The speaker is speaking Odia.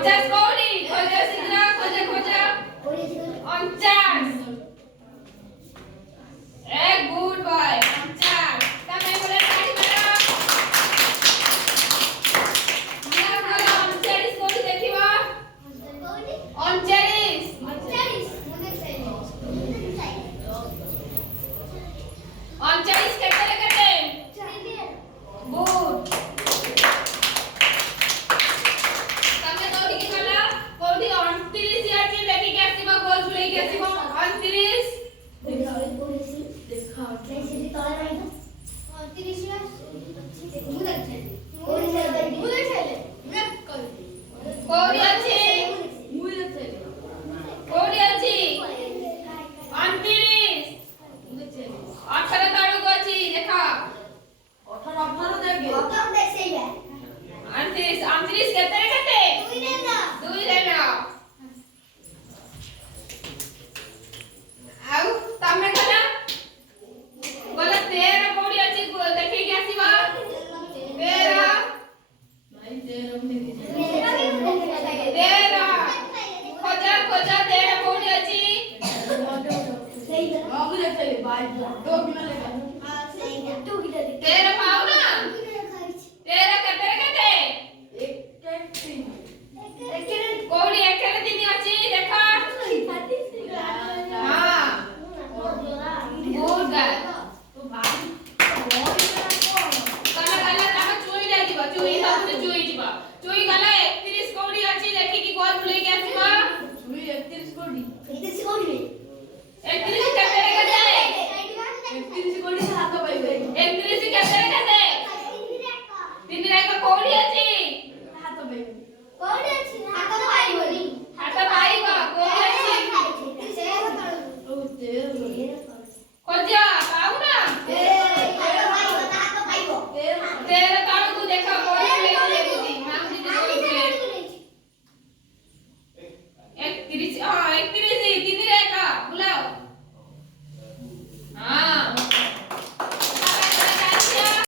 ଅଣଚାଶ କୋଉଠି? ଖୋଜ ଶୀଘ୍ର ଖୋଜ। ଅଣଚାଶ। ଏ ଗୁଡ୍ ବୟ। ଅଣଚାଶ। ତମେ ବୋଲେ ତାଳି ମାର। ଅଣଚାଳିଶ କୋଉଠି ଦେଖିବ? ଅଣଚାଳିଶ। ଅଣଚାଳିଶ କେତେରେ କେତେ? ଗୁଡ୍। ତମେ କୋଉଠିକି ଗଲ? କୋଉଠି 29 ଅଛି ଦେଖିକି ଆସିବ, ଗୋଲ ବୁଲେଇକି ଆସିବ। 29 କୋଉଠି ଅଛି? କୋଉଠି ଅଛି? 29 18 ତଳକୁ ଅଛି ଦେଖ। 29 କେତେରେ କେତେ? 2 ରେ ନା। ଆଉ ତମେ ଗଲ 13 କୋଉଠି ଅଛି ଦେଖିକି ଆସିବ। 13 ଖୋଜ 13 କୋଉଠି ଅଛି? 13 ପାଉ ନା? 13 କେତେରେ କେତେ? କୋଉଠି 1 ରେ 3 ଅଛି ଦେଖ। ହଁ ଗୁଡ୍ ଗାର୍ଲ। ତମେ ଚୁଇ ଯିବ, ଚୁଇ ସବୁଠୁ ଚୁଇ ଯିବ। ଚୁଇ ଗଲା 31 କୋଉଠି ଅଛି ଦେଖିକି ଗୋଲ ବୁଲେଇକି ଆସିବ। 31 କୋଉଠି?